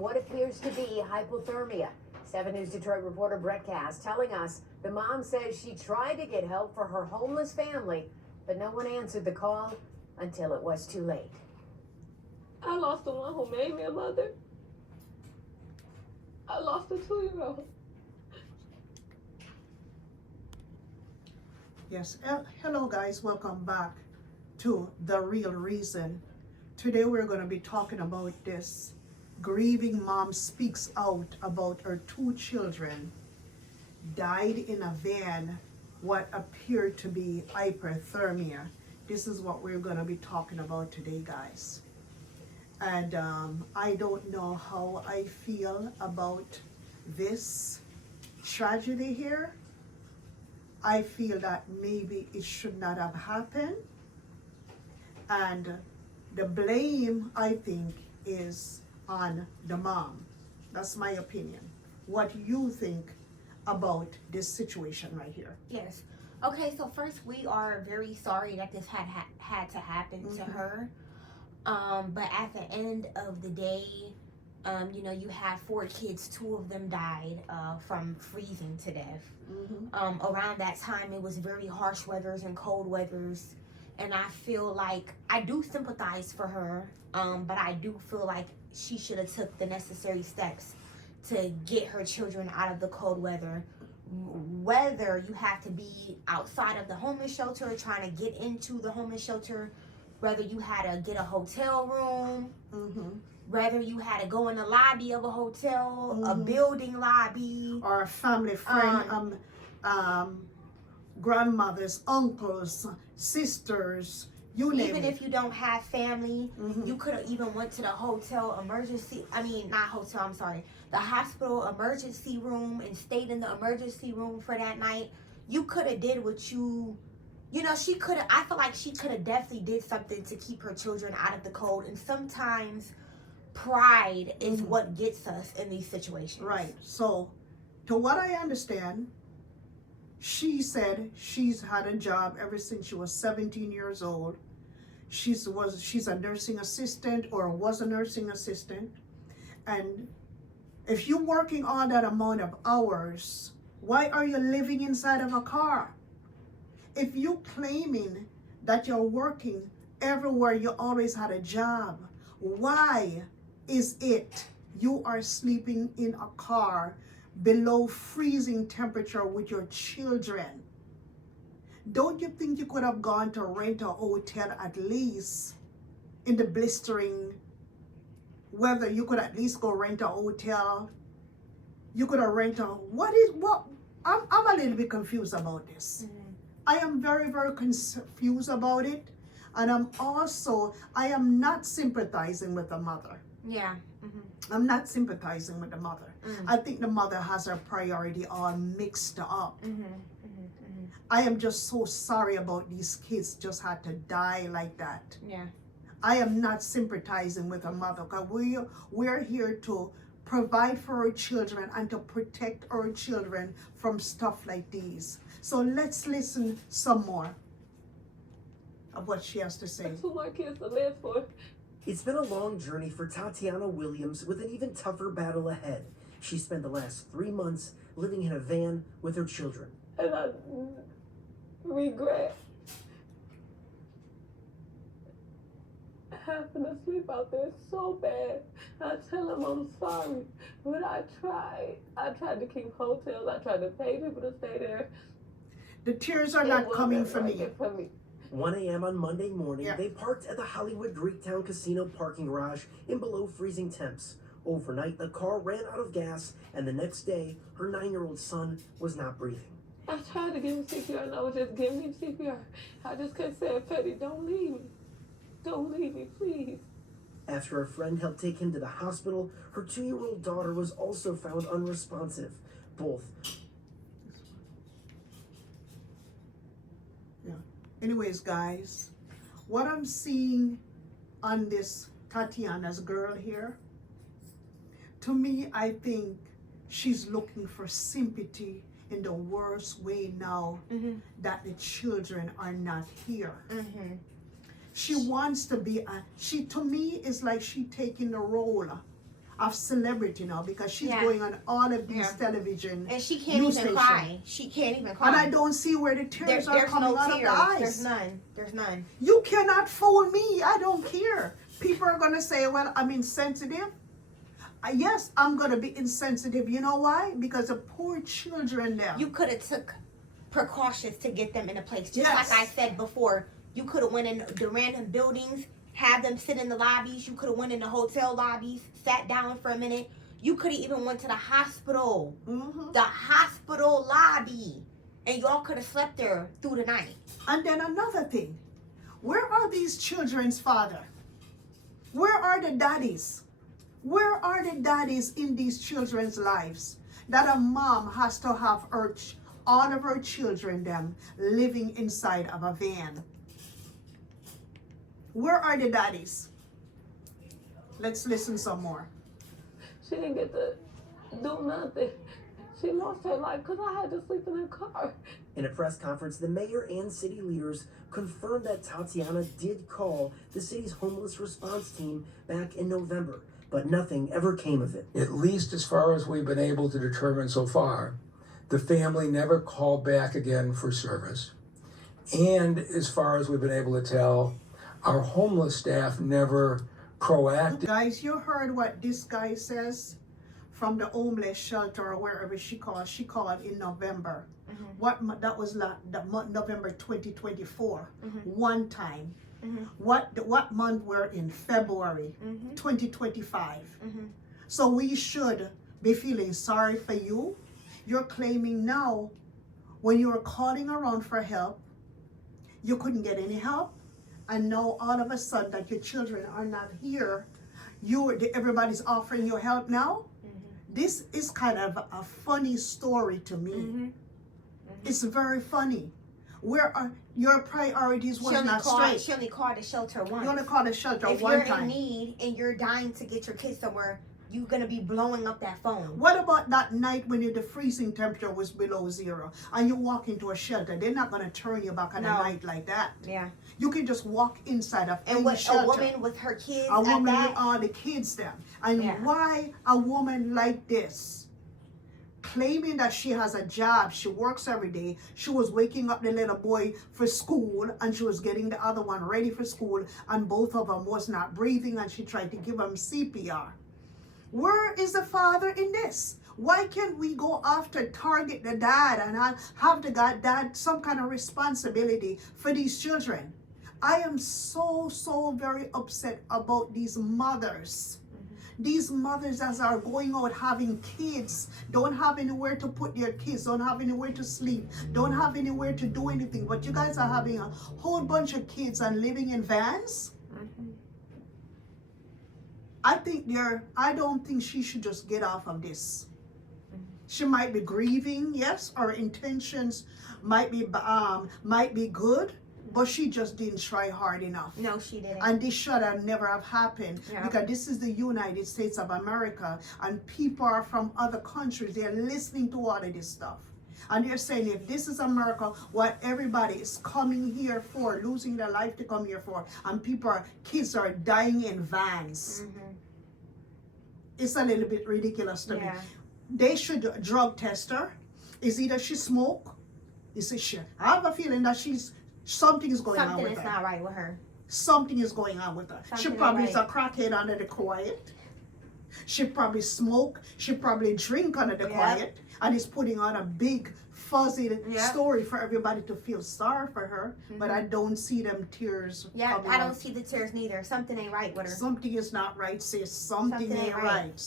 what appears to be hypothermia. 7 News Detroit reporter Brett Cass telling us the mom says she tried to get help for her homeless family, but no one answered the call until it was too late. I lost the one who made me a mother. I lost a 2-year-old. Yes, hello guys, welcome back to The Real Reason. Today we're going to be talking about this grieving mom speaks out about her 2 children died in a van, what appeared to be hypothermia. This is what we're going to be talking about today, guys. And I don't know how I feel about this tragedy here. I feel that maybe it should not have happened. And the blame, I think, is on the mom. That's my opinion. What you think about this situation right here? Yes. Okay, so first, we are very sorry that this had to happen to her. But at the end of the day, you know, you have 4 kids, 2 of them died from freezing to death. Around that time, it was very harsh weathers and cold weathers, and I feel like I do sympathize for her, but I do feel like she should have took the necessary steps to get her children out of the cold weather. Whether you have to be outside of the homeless shelter, trying to get into the homeless shelter, whether you had to get a hotel room, whether you had to go in the lobby of a hotel, a building lobby, or a family friend, grandmothers, uncles, sisters, you name even it. if you don't have family, you could have even went to the hotel emergency, the hospital emergency room and stayed in the emergency room for that night. You could have did what you know, she could have, I feel like she could have definitely did something to keep her children out of the cold. And sometimes pride is what gets us in these situations. Right. So, to what I understand, she said she's had a job ever since she was 17 years old. She's a nursing assistant or was a nursing assistant. And if you're working all that amount of hours, why are you living inside of a car? If you're claiming that you're working everywhere, you always had a job, why is it you are sleeping in a car below freezing temperature with your children? Don't you think you could have gone to rent a hotel at least in the blistering weather? You could at least go rent a hotel. You could have rented I'm a little bit confused about this. I am very, very confused about it. And I am not sympathizing with the mother. Yeah. I'm not sympathizing with the mother. I think the mother has her priority all mixed up. I am just so sorry about these kids just had to die like that. Yeah. I am not sympathizing with a mother, because we're here to provide for our children and to protect our children from stuff like these. So let's listen some more of what she has to say. That's who my kids to live for. It's been a long journey for Tatiana Williams, with an even tougher battle ahead. She spent the last 3 months living in a van with her children. And I regret having to sleep out there so bad. I tell them I'm sorry, but I tried to keep hotels. I tried to pay people to stay there. The tears are not coming from me. 1 a.m. on Monday morning, they parked at the Hollywood Greektown Casino parking garage in below freezing temps. Overnight, the car ran out of gas, and the next day, her 9-year-old son was not breathing. I tried to give him CPR, and I was just giving him CPR. I just kept saying, Petty, don't leave me. Don't leave me, please. After a friend helped take him to the hospital, her 2-year-old daughter was also found unresponsive. Both. Anyways, guys, what I'm seeing on this Tatiana's girl here, to me, I think she's looking for sympathy in the worst way now that the children are not here. She wants to be, to me, it's like she taking the role of celebrity now because she's Yeah. going on all of these Yeah. television. And she can't News even station. cry. She can't even cry. And I don't see where the tears are There's coming no out tears. of the eyes. There's none. There's none. You cannot fool me. I don't care. People are going to say, well, I'm insensitive. Yes, I'm going to be insensitive. You know why? Because the poor children there. You could have took precautions to get them in a place. Just Yes. like I said before, you could have went in the random buildings, have them sit in the lobbies. You could have went in the hotel lobbies, sat down for a minute. You could have even went to the hospital, the hospital lobby, and y'all could have slept there through the night. And then another thing. Where are these children's father? Where are the daddies? Where are the daddies in these children's lives? That a mom has to have all of her children them living inside of a van. Where are the daddies? Let's listen some more. She didn't get to do nothing. She lost her life because I had to sleep in her car. In a press conference, the mayor and city leaders confirmed that Tatiana did call the city's homeless response team back in November, but nothing ever came of it. At least as far as we've been able to determine so far, the family never called back again for service. And as far as we've been able to tell, our homeless staff never proactive. Guys, you heard what this guy says from the homeless shelter or wherever she called. She called in November. That was November 2024. One time. What month we're in? February 2025. So we should be feeling sorry for you. You're claiming now when you were calling around for help, you couldn't get any help. And now all of a sudden that your children are not here, everybody's offering you help now. This is kind of a funny story to me. It's very funny. Where are your priorities was not straight? She only called the shelter once. You only called the shelter if one you're time. in need and you're dying to get your kids somewhere, you're gonna be blowing up that phone. What about that night when the freezing temperature was below zero and you walk into a shelter? They're not gonna turn you back on a night like that. Yeah. You can just walk inside of any And shelter. a woman with her kids A woman at that, with all the kids there. And Yeah. why a woman like this, claiming that she has a job, she works every day, she was waking up the little boy for school and she was getting the other one ready for school and both of them was not breathing and she tried to give him CPR. Where is the father in this? Why can't we go after, target the dad and have the dad some kind of responsibility for these children? I am so very upset about these mothers. These mothers as are going out having kids, don't have anywhere to put their kids, don't have anywhere to sleep, don't have anywhere to do anything. But you guys are having a whole bunch of kids and living in vans. I don't think she should just get off of this. She might be grieving, yes, her intentions might be good, but she just didn't try hard enough. no, she didn't. And this should have never have happened because this is the United States of America and people are from other countries. They're listening to all of this stuff. And they're saying if this is America, what everybody is coming here for, losing their life to come here for, and kids are dying in vans. It's a little bit ridiculous to me. They should drug test her. It's either she smoke, I have a feeling that something is going on with her. Something is not right with her. Something is going on with her. She probably is a crackhead under the quiet. She probably smoke. She probably drink under the quiet. And is putting on a big fuzzy story for everybody to feel sorry for her. But I don't see them tears. Yeah, coming I don't out. see the tears neither. Something ain't right with her. Something is not right, sis. Something ain't right.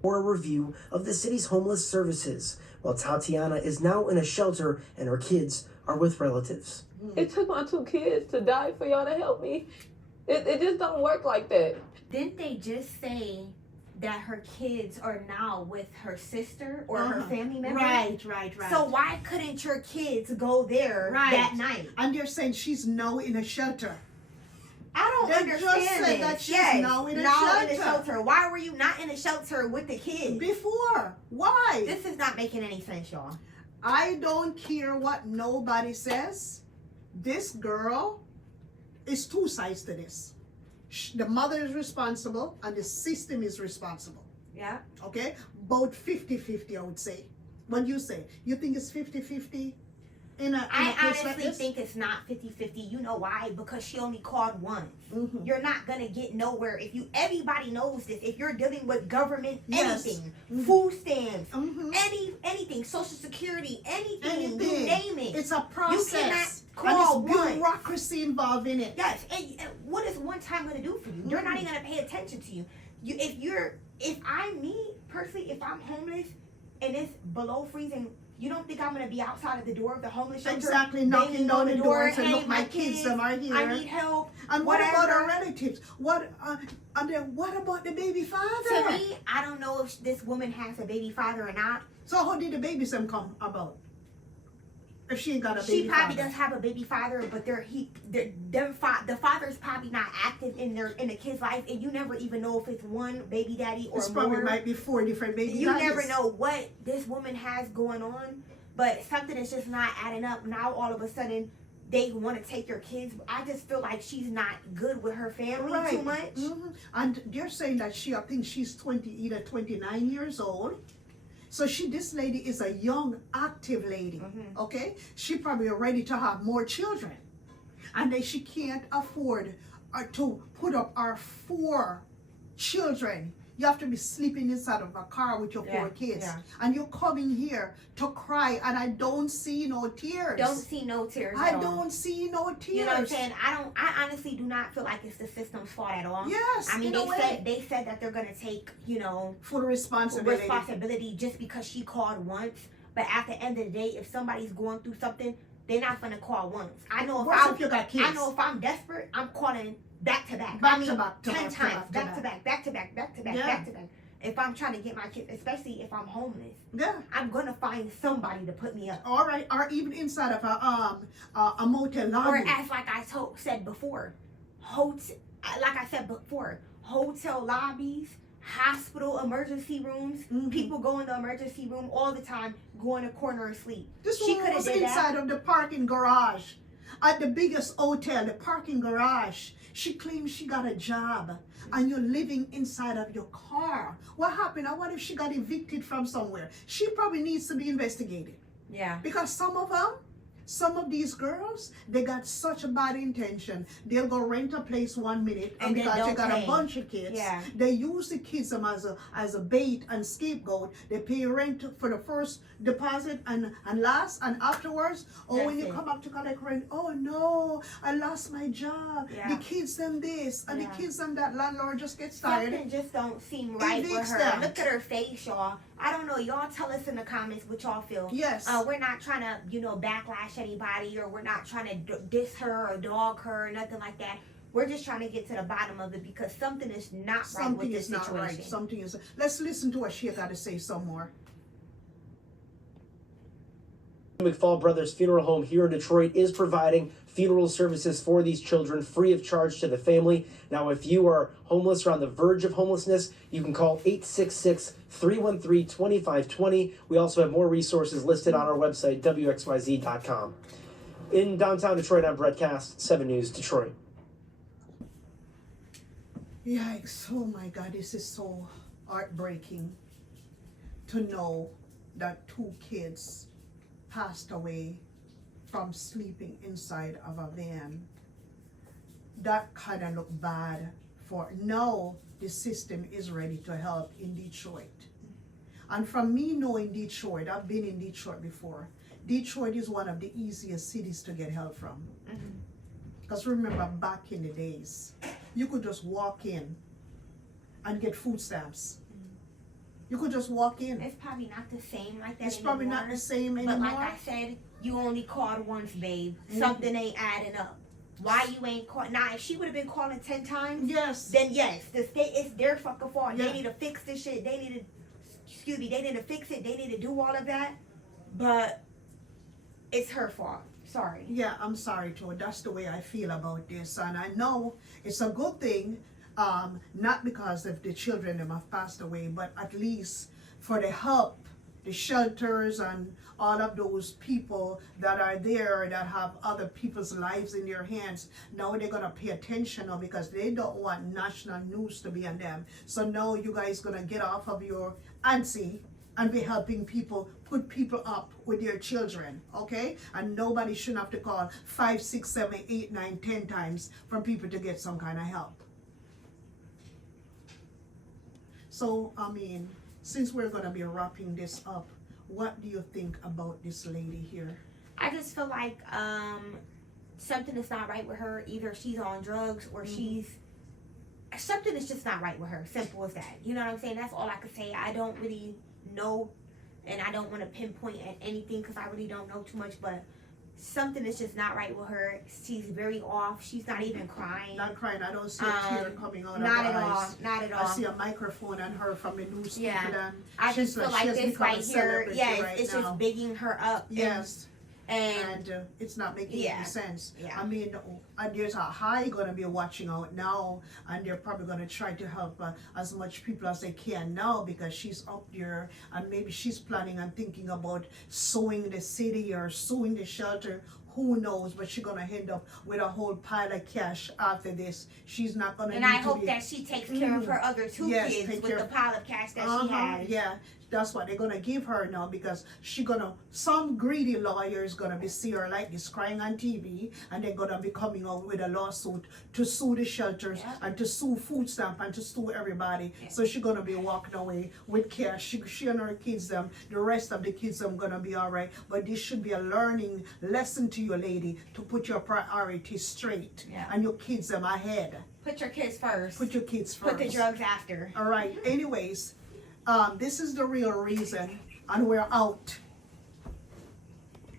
For a review of the city's homeless services, while Tatiana is now in a shelter and her kids are with relatives. It took my 2 kids to die for y'all to help me. It just don't work like that. Didn't they just say that her kids are now with her sister or her family member? Right. So why couldn't your kids go there that night? And they're saying she's now in a shelter. I don't They understand just said this. that she's Yes, now in a now in a shelter. shelter. Why were you not in a shelter with the kids? Before. Why? This is not making any sense, y'all. I don't care what nobody says. This girl is 2 sides to this. The mother is responsible and the system is responsible. Yeah. Okay? About 50-50, I would say. What do you say? You think it's 50-50? I honestly think it's not 50-50. You know why? Because she only called once. Mm-hmm. You're not gonna get nowhere if everybody knows this. If you're dealing with government, Yes. anything, Mm-hmm. food stamps, Mm-hmm. anything, Social Security, anything, you Anything. name it. It's a process. call and there's once. bureaucracy involved in it. Yes, and what is one time gonna do for you? They're not even gonna pay attention to you. If I'm homeless and it's below freezing, you don't think I'm gonna be outside of the door of the homeless shelter? Exactly, knocking down the door and saying, "Hey, look, my kids are here. I need help." And what whatever. about our relatives? And then what about the baby father? To me, I don't know if this woman has a baby father or not. So how did the baby son come about? If she ain't got a baby She probably father. does have a baby father, but the father's probably not active in the kid's life, and you never even know if it's one baby daddy or It's more. probably might be 4 different baby You daddies. never know what this woman has going on, but something is just not adding up. Now all of a sudden they want to take your kids. I just feel like she's not good with her family too much. Mm-hmm. And they're saying that I think she's 29 years old. So this lady is a young, active lady, okay? She probably ready to have more children. And then she can't afford to put up our 4 children. You have to be sleeping inside of a car with your 4 kids. Yeah. And you're coming here to cry, and I don't see no tears. Don't see no tears I at all. don't see no tears. You know what I'm saying? I honestly do not feel like it's the system's fault at all. Yes, I mean, in a way. they said that they're gonna take, Full responsibility. just because she called once. But at the end of the day, if somebody's going through something, they're not gonna call once. I know If you got kids. I know if I'm desperate, I'm calling back to back. Back to back to 10 back to times, back to back to back. Yeah. Back to back. If I'm trying to get my kids, especially if I'm homeless, Yeah. I'm gonna find somebody to put me up. All right, or even inside of a motel lobby. Or as like I said before, hotel lobbies, hospital emergency rooms. People go in the emergency room all the time, go in a corner and sleep. This She woman coulda was did that. inside of the parking garage at the biggest hotel, the parking garage. She claims she got a job, and you're living inside of your car. What happened? I wonder if she got evicted from somewhere. She probably needs to be investigated. Yeah. Because some of these girls, they got such a bad intention. They'll go rent a place 1 minute, and And then because they don't got pay. a bunch of kids, Yeah. they use the kids as a bait and scapegoat. They pay rent for the first deposit and last, and afterwards, when That's you it. come up to collect rent, oh no, I lost my job. Yeah. The kids them this and Yeah. the kids them that. Landlord just gets tired. Something just don't seem right with Evicts her. them. Look at her face, y'all. I don't know. Y'all tell us in the comments what y'all feel. Yes. We're not trying to, backlash anybody, or we're not trying to diss her or dog her or nothing like that. We're just trying to get to the bottom of it, because something is not right Something with this is not situation. right. Something is. Let's listen to what she got to say some more. McFall Brothers Funeral Home here in Detroit is providing funeral services for these children free of charge to the family. Now, if you are homeless or on the verge of homelessness, you can call 866-313-2520. We also have more resources listed on our website, wxyz.com. In downtown Detroit, I'm Brett Cast, 7 News Detroit. Yikes. Oh my God, this is so heartbreaking to know that 2 kids passed away from sleeping inside of a van. That kind of looked bad. For now, the system is ready to help in Detroit. And from me knowing Detroit, I've been in Detroit before. Detroit is one of the easiest cities to get help from. Because remember, back in the days, you could just walk in and get food stamps. You could just walk in. It's probably not the same like that It's probably not anymore. the same But anymore. like I said, you only called once, babe. Something ain't adding up. Why you ain't called? Now, if she would have been calling 10 times, Yes. then yes, the state, it's their fucking fault. Yeah. They need to fix this shit. They need to fix it. They need to do all of that. But it's her fault. Sorry. Yeah, I'm sorry too. That's the way I feel about this. And I know it's a good thing, not because of the children that have passed away, but at least for the help the shelters and all of those people that are there that have other people's lives in their hands. Now they're gonna pay attention now because they don't want national news to be on them. So now you guys gonna get off of your antsy and be helping people, put people up with their children, okay? And nobody shouldn't have to call 5, 6, 7, 8, 9, 10 times for people to get some kind of help. So, I mean, since we're gonna be wrapping this up, what do you think about this lady here? I just feel like something is not right with her. Either she's on drugs or something is just not right with her. Simple as that. You know what I'm saying? That's all I could say. I don't really know, and I don't want to pinpoint at anything because I really don't know too much, but something is just not right with her. She's very off. She's not even crying. Not crying. I don't see a tear coming out of her Not at eyes. all. Not at all. I see a microphone on her from the newspaper. Yeah. I just feel like this right here, it's just bigging her up. Yes. And it's not making any sense. Yeah. I mean, there's a high gonna be watching out now, and they're probably gonna try to help as much people as they can now because she's up there, and maybe she's planning and thinking about suing the city or suing the shelter. Who knows? But she's gonna end up with a whole pile of cash after this. She's not gonna. And I hope that she takes care of her other two kids with the pile of cash that she has. Yeah. That's what they're gonna give her now because some greedy lawyer is gonna be see her like this crying on TV, and they're gonna be coming out with a lawsuit to sue the shelters and to sue food stamp and to sue everybody. So she's gonna be walking away with cash. She and her kids, the rest of the kids, gonna be all right. But this should be a learning lesson to you, lady, to put your priorities straight and your kids ahead. Put your kids first. Put your kids first. Put the drugs after. All right. Anyways. This is the real reason, and we're out.